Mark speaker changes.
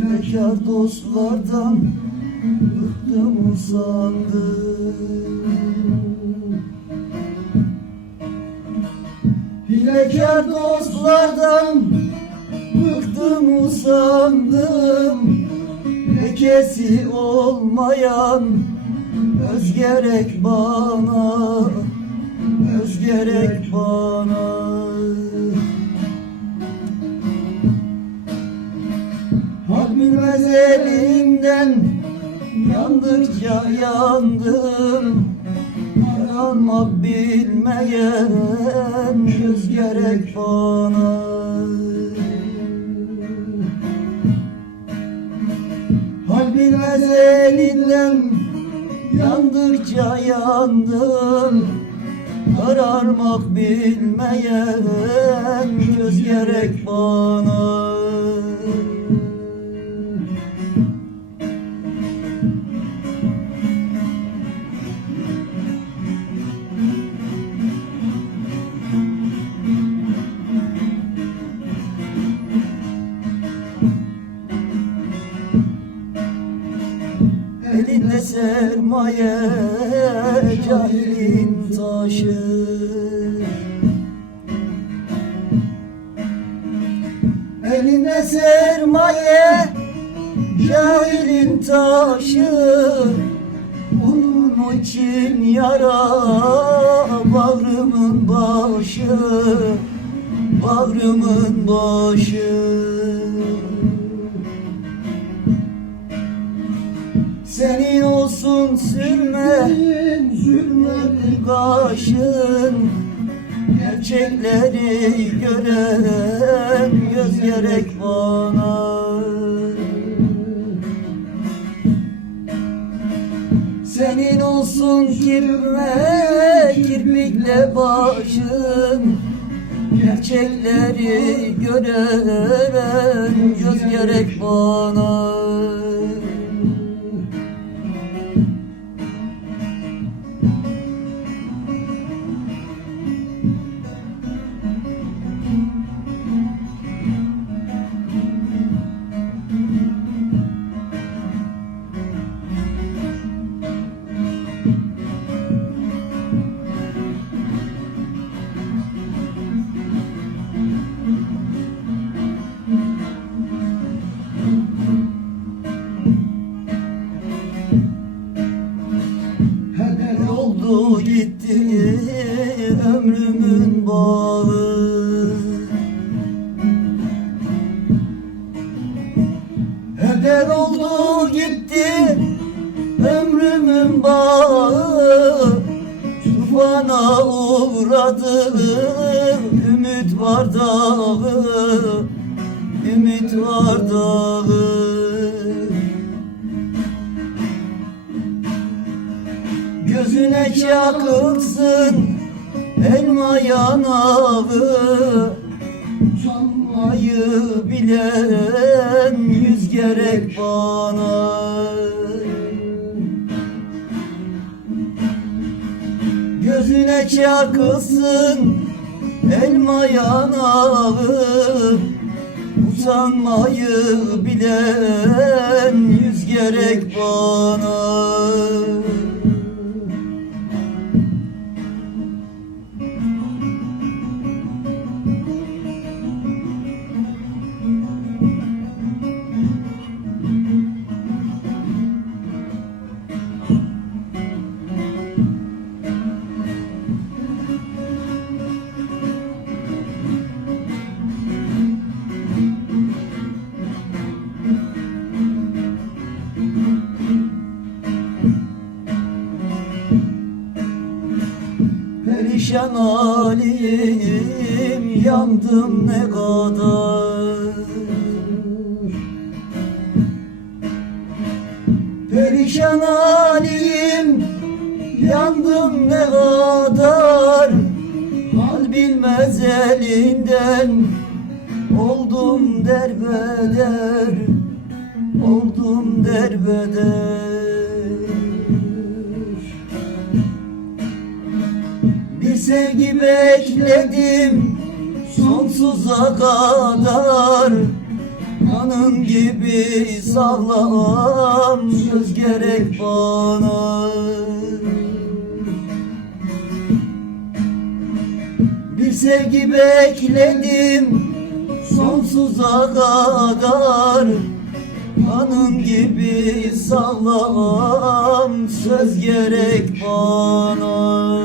Speaker 1: Hilekar dostlardan bıktım usandım. Hilekar dostlardan bıktım usandım. Lekesi olmayan öz gerek bana Öz gerek bana Yandıkça yandım Aranmak bilmeyen Göz gerek bana. Hal bilmez elinden Yandıkça yandım Kararmak bilmeyen Göz gerek bana Elinde sermaye cahilin taşı. Elinde sermaye cahilin taşı. Onun için yara bağrımın başı Bağrımın başı Senin olsun sürme. Sürme. Kaşın Gerçekleri gören Göz gerek bana. Senin olsun kirme Kirpikle başın. Gerçekleri gören Göz gerek bana oldu gitti ömrümün bağı. Heder oldu gitti ömrümün bağı. Tufana uğradı ümit var dağı Ümit var dağı Gözüne çakılsın elma yanağı Sanmayı bilen yüz gerek bana. Gözüne çakılsın elma yanağı Usanmayı bilen yüz gerek bana Perişan halim yandım ne kadar? Perişan halim yandım ne kadar? Hal bilmez elinden oldum derbeder Oldum derbeder sevgi bekledim sonsuza kadar. Kanın gibi sağlam söz gerek bana. Bir sevgi bekledim sonsuza kadar. Kanın gibi sağlam söz gerek bana